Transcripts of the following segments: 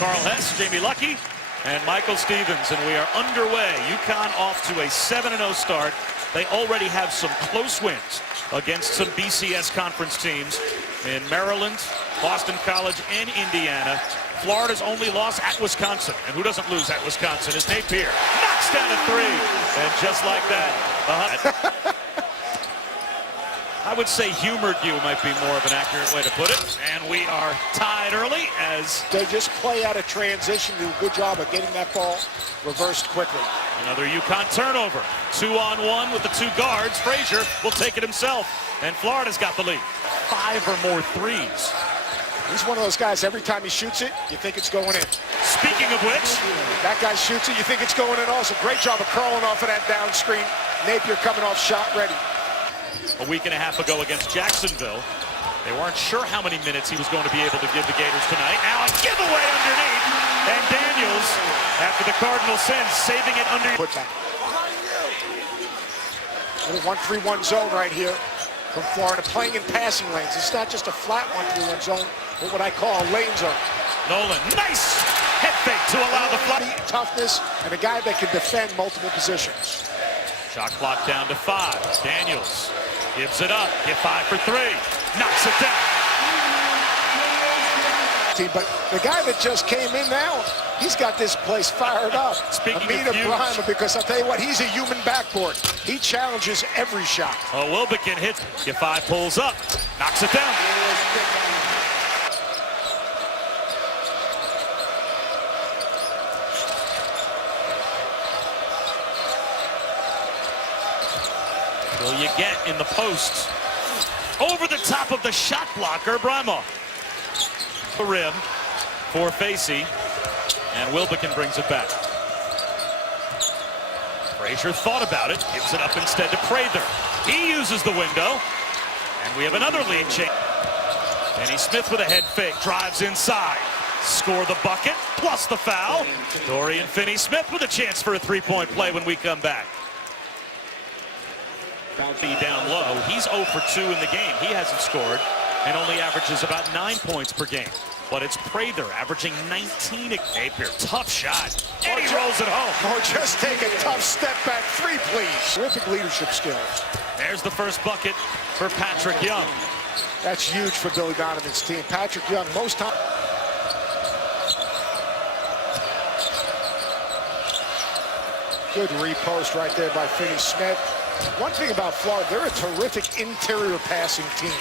Carl Hess, Jamie Lucky, and Michael Stevens. And we are underway. Uconn off to a 7-0 start. They already have some close wins against some BCS conference teams in Maryland, Boston College, and Indiana. Florida's only loss at Wisconsin. And who doesn't lose at Wisconsin is Napier. Knocks down a three. And just like that, I would say humored you might be more of an accurate way to put it. And we are tied early as they just play out of transition, do a good job of getting that ball reversed quickly. Another Uconn turnover. 2-on-1 with the two guards. Frazier will take it himself. And Florida's got the lead. 5 or more threes. He's one of those guys, every time he shoots it, you think it's going in. Speaking of which, that guy shoots it, you think it's going in also. Great job of curling off of that down screen. Napier coming off shot ready. A week and a half ago against Jacksonville, they weren't sure how many minutes he was going to be able to give the Gators tonight. Now a giveaway underneath, and Daniels, after the Cardinal sends, saving it under. Put back. Little 1-3-1 zone right here from Florida, playing in passing lanes. It's not just a flat 1-3-1 zone, but what I call a lane zone. Nolan, nice head fake to allow the fly. Toughness and a guy that can defend multiple positions. Shot clock down to 5. Daniels gives it up. Get 5 for 3. Knocks it down. But the guy that just came in now, he's got this place fired up. Speaking Amina of Brahma, because I'll tell you what, he's a human backboard. He challenges every shot. Oh, Wilbekin hits. Get 5 pulls up. Knocks it down. Will you get in the post? Over the top of the shot blocker, Brimo. The rim for Facey, and Wilbekin brings it back. Frazier thought about it, gives it up instead to Prather. He uses the window, and we have another lead change. Denny Smith with a head fake, drives inside. Score the bucket, plus the foul. Dorian Finney-Smith with a chance for a three-point play when we come back. Be down low. He's 0 for 2 in the game. He hasn't scored and only averages about 9 points per game. But it's Prather averaging 19 at Napier. Tough shot. And he rolls it home. Or just take a tough step back 3, please. Terrific leadership skills. There's the first bucket for Patrick Young. That's huge for Billy Donovan's team. Patrick Young, most time. Good repost right there by Finney-Smith. One thing about Florida, they're a terrific interior passing team.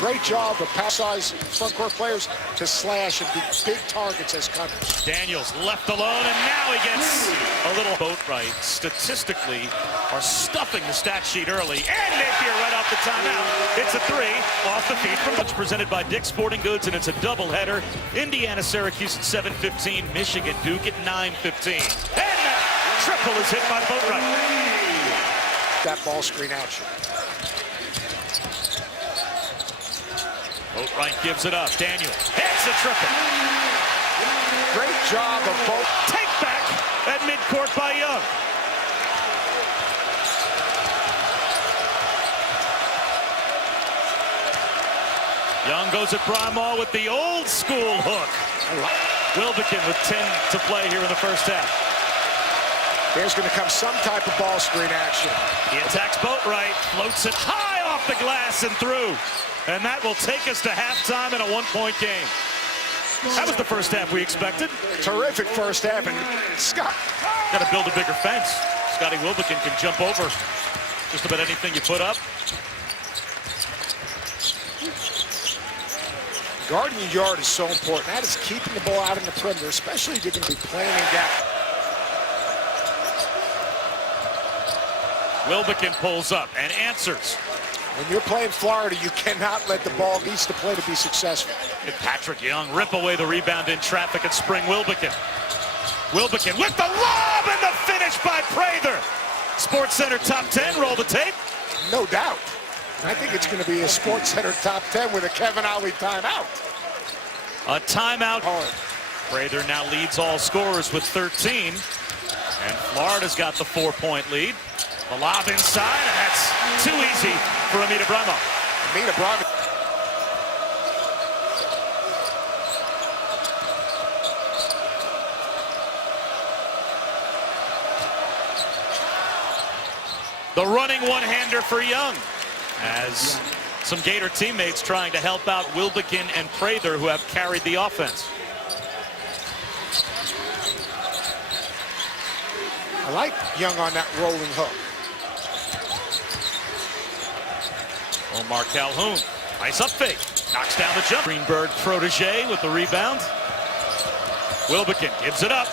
Great job of pass size front court players to slash and be big targets as cutters. Daniels left alone, and now he gets a little boat right. Statistically, are stuffing the stat sheet early. And Napier right off the timeout. It's a 3 off the feet from it's presented by Dick's Sporting Goods, and it's a doubleheader. Indiana, Syracuse at 7:15, Michigan, Duke at 9:15. And that triple is hit by Boatwright. That ball screen action. Boatwright gives it up. Daniel hits a triple. Great job of both. Take back at midcourt by Young. Young goes at Brimo with the old school hook. Wilbekin with 10 to play here in the first half. There's going to come some type of ball screen action. He attacks Boatwright, floats it high off the glass and through. And that will take us to halftime in a 1-point game. That was the first half we expected. Terrific first half, and Scott. Got to build a bigger fence. Scotty Wilbekin can jump over just about anything you put up. Guarding your yard is so important. That is keeping the ball out in the perimeter, especially if you're going to be playing in gap. Wilbekin pulls up and answers. When you're playing Florida, you cannot let the ball needs to play to be successful. And Patrick Young rip away the rebound in traffic and spring Wilbekin. Wilbekin with the lob and the finish by Prather. Sports Center top 10, roll the tape. No doubt. I think it's going to be a Sports Center top 10 with a Kevin Ollie timeout. A timeout. Prather now leads all scorers with 13. And Florida's got the 4-point lead. The lob inside, and that's too easy for Amina Brahma. Amina Brahma. The running one-hander for Young, as some Gator teammates trying to help out Wilbekin and Prather, who have carried the offense. I like Young on that rolling hook. Omar Calhoun, nice up fake, knocks down the jump. Greenberg protege with the rebound. Wilbekin gives it up.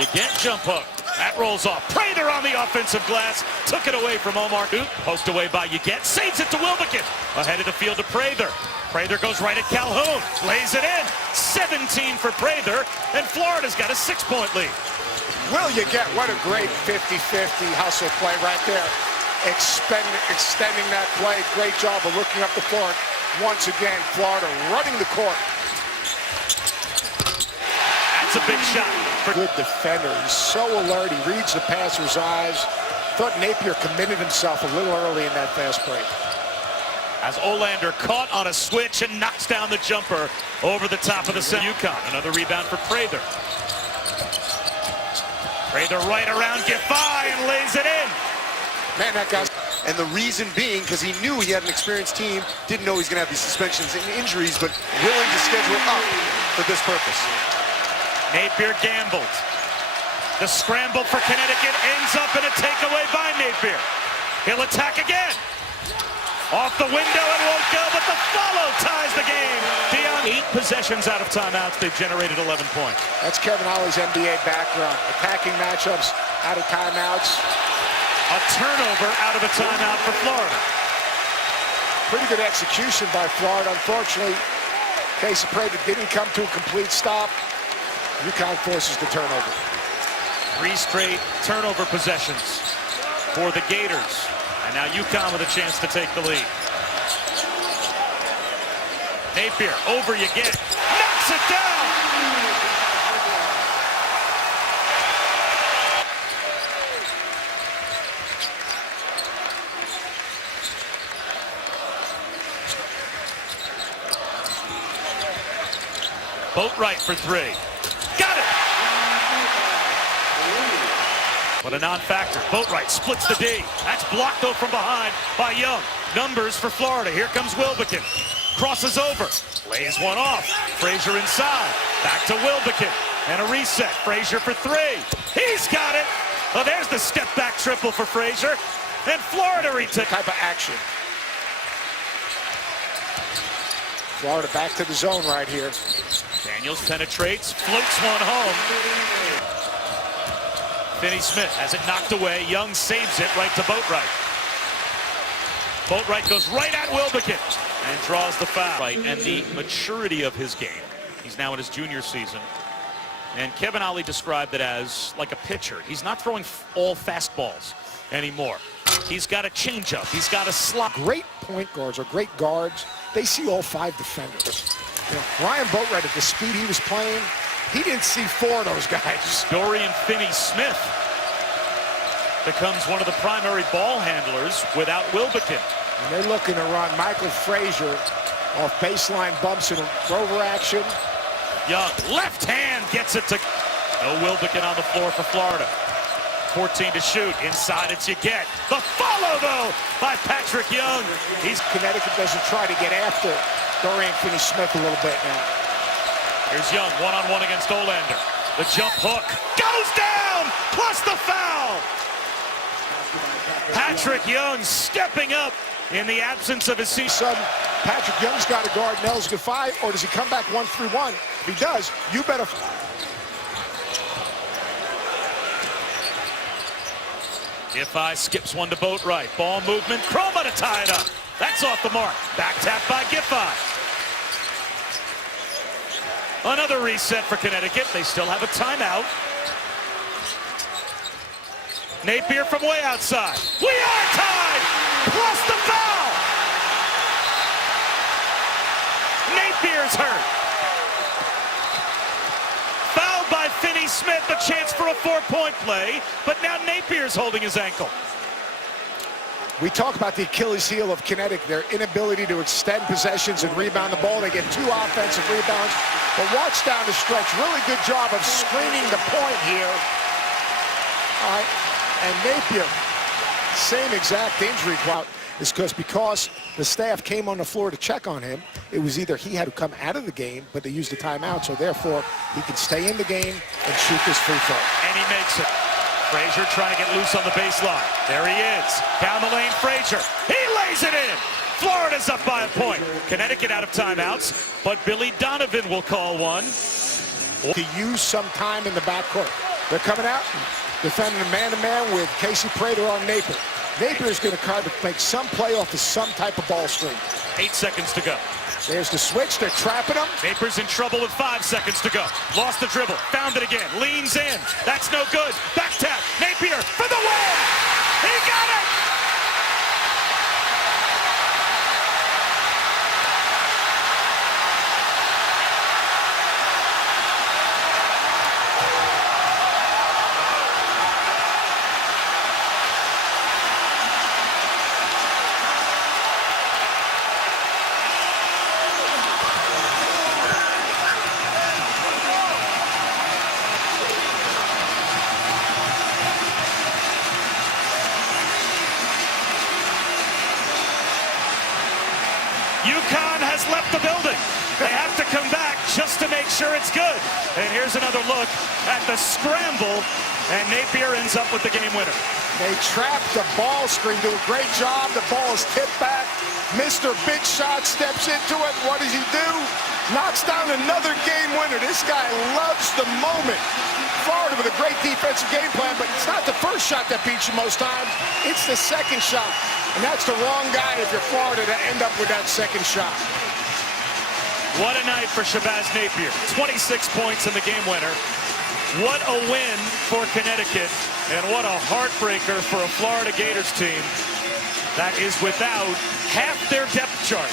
You get jump hook. That rolls off. Prather on the offensive glass. Took it away from Omar. Poked away by Uget. Saves it to Wilbekin. Ahead of the field to Prather. Prather goes right at Calhoun. Lays it in. 17 for Prather. And Florida's got a 6-point lead. Will Uget, what a great 50-50 hustle play right there. Extending that play. Great job of looking up the floor. Once again, Florida running the court. That's a big shot. Good defender. He's so alert. He reads the passer's eyes. Thought Napier committed himself a little early in that fast break. As Olander caught on a switch and knocks down the jumper over the top of the set. Uconn, another rebound for Prather. Prather right around Giffey and lays it in. Man, that guy's... And the reason being, because he knew he had an experienced team, didn't know he's going to have these suspensions and injuries, but willing to schedule up for this purpose. Napier gambled. The scramble for Connecticut ends up in a takeaway by Napier. He'll attack again. Off the window and won't go, but the follow ties the game. Beyond 8 possessions out of timeouts, they've generated 11 points. That's Kevin Ollie's NBA background. Attacking matchups out of timeouts. A turnover out of a timeout for Florida. Pretty good execution by Florida. Unfortunately, Casey Prather didn't come to a complete stop. Uconn forces the turnover. 3 straight turnover possessions for the Gators. And now Uconn with a chance to take the lead. Napier, over you get. Knocks it down! Boatwright for 3. Got it! But a non-factor. Boatwright splits the D. That's blocked though from behind by Young. Numbers for Florida. Here comes Wilbekin. Crosses over. Lays one off. Frazier inside. Back to Wilbekin. And a reset. Frazier for 3. He's got it! Oh, there's the step-back triple for Frazier. And Florida retake. Type of action. Florida back to the zone right here. Daniels penetrates, floats one home. Finney-Smith has it knocked away. Young saves it right to Boatwright. Boatwright goes right at Wilbekin and draws the foul. Right, and the maturity of his game. He's now in his junior season. And Kevin Ollie described it as like a pitcher. He's not throwing all fastballs anymore. He's got a changeup. He's got a slot. Great point guards or great guards. They see all 5 defenders. You know, Ryan Boatwright, at the speed he was playing, he didn't see 4 of those guys. Dorian Finney-Smith becomes one of the primary ball handlers without Wilbekin. And they're looking to run Michael Frazier off baseline bumps and rover action. Young, left hand gets it to... No Wilbekin on the floor for Florida. 14 to shoot. Inside it's Uget. The follow, though, by Patrick Young. Connecticut doesn't try to get after Dorian Finney-Smith a little bit now. Here's Young, one-on-one against Olander. The jump hook goes down, plus the foul. Patrick Young stepping up in the absence of his season. Patrick Young's got to guard Nels Giffey, or does he come back 1-3-1? If he does, you better... Giffey skips one to Boatwright. Ball movement, Chroma to tie it up. That's off the mark. Back tap by Giffey. Another reset for Connecticut. They still have a timeout. Napier from way outside. We are tied! Plus the foul! Napier's hurt. Fouled by Finney-Smith, a chance for a 4-point play, but now Napier's holding his ankle. We talk about the Achilles heel of Connecticut, their inability to extend possessions and rebound the ball. They get 2 offensive rebounds, but watch down the stretch. Really good job of screening the point here. All right, and Napier, same exact injury clout. Is because the staff came on the floor to check on him. It was either he had to come out of the game, but they used the timeout, so therefore he can stay in the game and shoot this free throw. And he makes it. Frazier trying to get loose on the baseline. There he is. Down the lane, Frazier. He lays it in. Florida's up by a point. Connecticut out of timeouts, but Billy Donovan will call one. To use some time in the backcourt. They're coming out, defending a man-to-man with Casey Prater on Napier. Napier's going to try to make some play off of some type of ball screen. 8 seconds to go. There's the switch. They're trapping him. Napier's in trouble with 5 seconds to go. Lost the dribble. Found it again. Leans in. That's no good. Back tap. Napier for the win. He got it. Uconn has left the building. They have to come back just to make sure it's good. And here's another look at the scramble, and Napier ends up with the game winner. They trap the ball screen, do a great job. The ball is tipped back. Mr. Big Shot steps into it. What does he do? Knocks down another game winner. This guy loves the moment. Florida with a great defensive game plan, but it's not the first shot that beats you most times. It's the second shot. And that's the wrong guy if you're Florida to end up with that second shot. What a night for Shabazz Napier. 26 points in the game winner. What a win for Connecticut. And what a heartbreaker for a Florida Gators team that is without half their depth chart.